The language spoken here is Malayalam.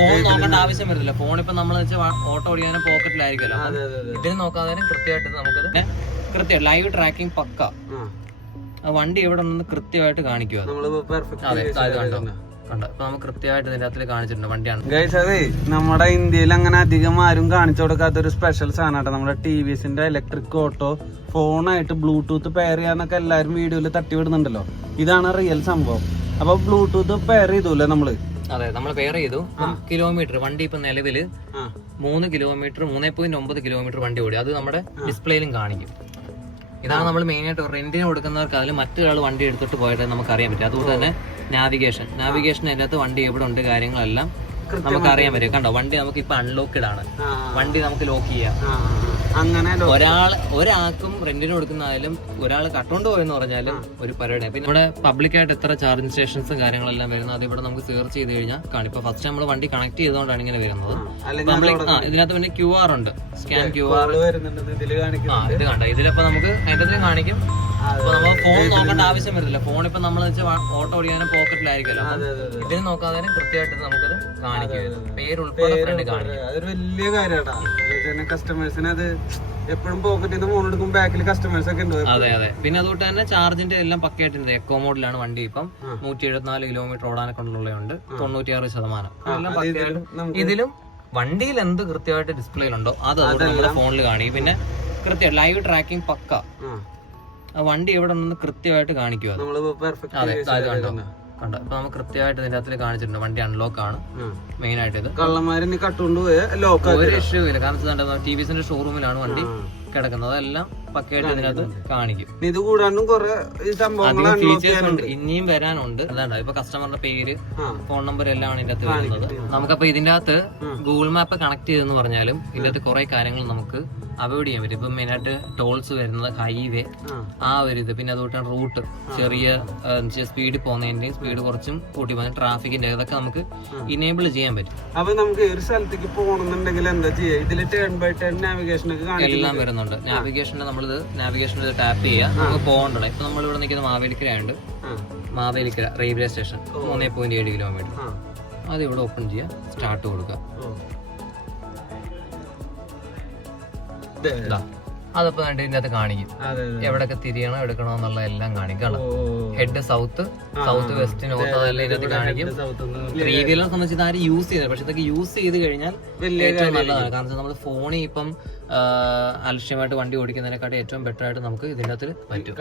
ഫോൺ നോക്കേണ്ട ആവശ്യം വരുന്നില്ല. ഫോൺ ഇപ്പൊ നമ്മൾ ഓട്ടോ ഓടിക്കാനും പോക്കറ്റിലായിരിക്കുമല്ലോ. ഇതിന് നോക്കാതെ കൃത്യമായിട്ട് നമുക്കത് കൃത്യം ലൈവ് ട്രാക്കിംഗ് പക്ക വണ്ടി എവിടെ ഉണ്ടെന്ന് കൃത്യമായിട്ട് കാണിക്കുക. അതെ കണ്ടോ കണ്ടോ ഇപ്പൊ നമുക്ക് കൃത്യമായിട്ട് ഇതിന്റെ അകത്തിൽ കാണിച്ചിട്ടുണ്ട് വണ്ടിയാണ്. അതെ നമ്മുടെ ഇന്ത്യയിൽ അങ്ങനെ അധികം ആരും കാണിച്ചു കൊടുക്കാത്തൊരു സ്പെഷ്യൽ സാധനമാണ് നമ്മുടെ TVSന്റെ ഇലക്ട്രിക് ഓട്ടോ. ഫോണായിട്ട് ബ്ലൂടൂത്ത് പെയർ ചെയ്യാന്നൊക്കെ എല്ലാരും വീഡിയോയിൽ തട്ടിവിടുന്നുണ്ടല്ലോ. ഇതാണ് റിയൽ സംഭവം. അപ്പൊ ബ്ലൂടൂത്ത് പെയർ ചെയ്തൂല്ലേ നമ്മള്? അതെ നമ്മൾ പെയർ ചെയ്തു. കിലോമീറ്റർ വണ്ടി ഇപ്പൊ നിലവില് 3 കിലോമീറ്റർ 3.9 കിലോമീറ്റർ വണ്ടി ഓടി. അത് നമ്മുടെ ഡിസ്പ്ലേയിലും കാണിക്കും. ഇതാണ് നമ്മൾ മെയിൻ ആയിട്ട് റെന്റിന് കൊടുക്കുന്നവർക്ക് അതിൽ മറ്റൊരാൾ വണ്ടി എടുത്തിട്ട് പോയിട്ട് നമുക്ക് അറിയാൻ പറ്റും. അതുകൊണ്ട് തന്നെ നാവിഗേഷൻ അതിനകത്ത് വണ്ടി എവിടെ ഉണ്ട് കാര്യങ്ങളെല്ലാം നമുക്ക് അറിയാൻ പറ്റും. കണ്ടോ വണ്ടി നമുക്ക് ഇപ്പൊ അൺലോക്ക്ഡ് ആണ്. വണ്ടി നമുക്ക് ലോക്ക് ചെയ്യാം. അങ്ങനെ ഒരാൾക്കും റെന്റിന് കൊടുക്കുന്നതായാലും ഒരാൾ കട്ടോണ്ട് പോയെന്ന് പറഞ്ഞാലും ഒരു പരിപാടി. പിന്നെ ഇവിടെ പബ്ലിക്കായിട്ട് എത്ര ചാർജിങ് സ്റ്റേഷൻസും കാര്യങ്ങളെല്ലാം വരുന്നത് അത് ഇവിടെ നമുക്ക് സെർച്ച് ചെയ്ത് കഴിഞ്ഞാൽ കാണും. ഇപ്പൊ ഫസ്റ്റ് നമ്മൾ വണ്ടി കണക്ട് ചെയ്തുകൊണ്ടാണ് ഇങ്ങനെ വരുന്നത്. ഇതിനകത്ത് പിന്നെ QR ഉണ്ട്. സ്കാൻ QR ഇത് കണ്ട ഇതിലിപ്പോ നമുക്ക് അതിന്റെ കാണിക്കും. അപ്പൊ നമ്മൾ ഫോൺ നോക്കേണ്ട ആവശ്യം വരുന്നില്ല. ഫോൺ ഇപ്പൊ നമ്മൾ ഓട്ടോ ഓടിക്കാനും പോക്കറ്റിലായിരിക്കുമല്ലോ. ഇതിന് നോക്കാതെ കൃത്യമായിട്ട് നമുക്കത് കാണിക്കും. പേരുൾപ്പെടെ ഫ്രണ്ട് കാണിക്കും. അതൊരു വലിയ കാര്യമാണ്. കസ്റ്റമേഴ്സിന് അത് എപ്പോഴും പോക്കറ്റിൽ നിന്ന് ഫോൺ എടുക്കും. ബാക്കിൽ കസ്റ്റമേഴ്സ് ഒക്കെ ഉണ്ട്. അതെ അതെ. പിന്നെ അതുകൊണ്ട് തന്നെ ചാർജിന്റെ എല്ലാം പക്കയായിട്ടുണ്ട്. എക്കോ മോഡിലാണ് വണ്ടി. ഇപ്പം 174 കിലോമീറ്റർ ഓടാനൊക്കെ ഉള്ളുണ്ട്. 96%. എല്ലാം പക്കയായിട്ട്. ഇതിലും വണ്ടിയിൽ എന്ത് കൃത്യമായിട്ട് ഡിസ്പ്ലേയിലുണ്ടോ അത് നമ്മുടെ ഫോണിൽ കാണിക്കും. പിന്നെ കൃത്യം ലൈവ് ട്രാക്കിംഗ് പക്ക വണ്ടി എവിടെ ഉണ്ടെന്ന് കൃത്യമായിട്ട് കാണിക്കുക. അതെ കണ്ടോ കണ്ടോ ഇപ്പൊ നമുക്ക് കൃത്യമായിട്ട് ഇതിന്റെ അകത്തിൽ കാണിച്ചിട്ടുണ്ട്. വണ്ടി അൺലോക്ക് ആണ് മെയിൻ ആയിട്ട്. ഇത് കള്ളന്മാരെ കട്ടുകൊണ്ട് ഒരു ഇഷ്യൂ ഇല്ല. കാരണം TVSന്റെ ഷോറൂമിലാണ് വണ്ടി കിടക്കുന്നത്. അതെല്ലാം പക്കയായിട്ട് ഇതിനകത്ത് കാണിക്കും. ഇത് കൂടാണ്ടും കുറെ ഫീച്ചേഴ്സ് ഉണ്ട്. ഇനിയും വരാനുണ്ട്. അതാണ് ഇപ്പൊ കസ്റ്റമറിന്റെ പേര് ഫോൺ നമ്പർ എല്ലാം ആണ് ഇതിന്റെ അകത്ത് വരുന്നത്. നമുക്കപ്പോ ഇതിന്റെ അകത്ത് ഗൂഗിൾ മാപ്പ് കണക്ട് ചെയ്തെന്ന് പറഞ്ഞാലും ഇതിന്റെ അകത്ത് കുറെ കാര്യങ്ങൾ നമുക്ക് അവോയ്ഡ് ചെയ്യാൻ പറ്റും. ഇപ്പൊ മെയിനായിട്ട് ടോൾസ് വരുന്നത്, ഹൈവേ, ആ ഒരു ഇത്. പിന്നെ അതുകൊണ്ട് റൂട്ട് ചെറിയ സ്പീഡിൽ പോകുന്നതിന്റെയും സ്പീഡ് കുറച്ചും കൂട്ടി പോകുന്ന ട്രാഫിക്കിന്റെ ഇതൊക്കെ നമുക്ക് ഇനേബിൾ ചെയ്യാൻ പറ്റും. അപ്പൊ നമുക്ക് ഒരു സ്ഥലത്തേക്ക് പോകണമെന്നുണ്ടെങ്കിൽ എന്താ ചെയ്യാ? ഇതിൽ ടേൺ ബൈ ടേൺ നാവിഗേഷൻ എല്ലാം വരുന്നുണ്ട്. നാവിഗേഷനിൽ നമ്മളിത് നാവിഗേഷനിൽ ടാപ്പ് ചെയ്യാം. നമുക്ക് പോകണ്ടല്ലോ. ഇപ്പൊ നമ്മൾ ഇവിടെ നിൽക്കുന്ന മാവേലിക്കരയുണ്ട്. Mavelikkara railway station 3.7 kilometre. അത് ഇവിടെ ഓപ്പൺ ചെയ്യാം. സ്റ്റാർട്ട് കൊടുക്കുക. അതപ്പോ ഇതിന്റെ അകത്ത് കാണിക്കും. എവിടെയൊക്കെ തിരിയണോ എടുക്കണോ എന്നുള്ള എല്ലാം കാണിക്കണം. ഹെഡ് സൗത്ത് വെസ്റ്റ് നോർത്ത് അതെല്ലാം ഇതിനകത്ത് കാണിക്കും. 3 വീലർ സംബന്ധിച്ച് ഇത് ആരും യൂസ് ചെയ്തത്. പക്ഷെ ഇതൊക്കെ യൂസ് ചെയ്ത് കഴിഞ്ഞാൽ ഏറ്റവും നല്ലതാണ്. കാരണം നമ്മൾ ഫോണിൽ ഇപ്പം അലക്ഷ്യമായിട്ട് വണ്ടി ഓടിക്കുന്നതിനെക്കാട്ടും ഏറ്റവും ബെറ്റർ ആയിട്ട് നമുക്ക് ഇതിന്റെ അകത്ത് പറ്റും.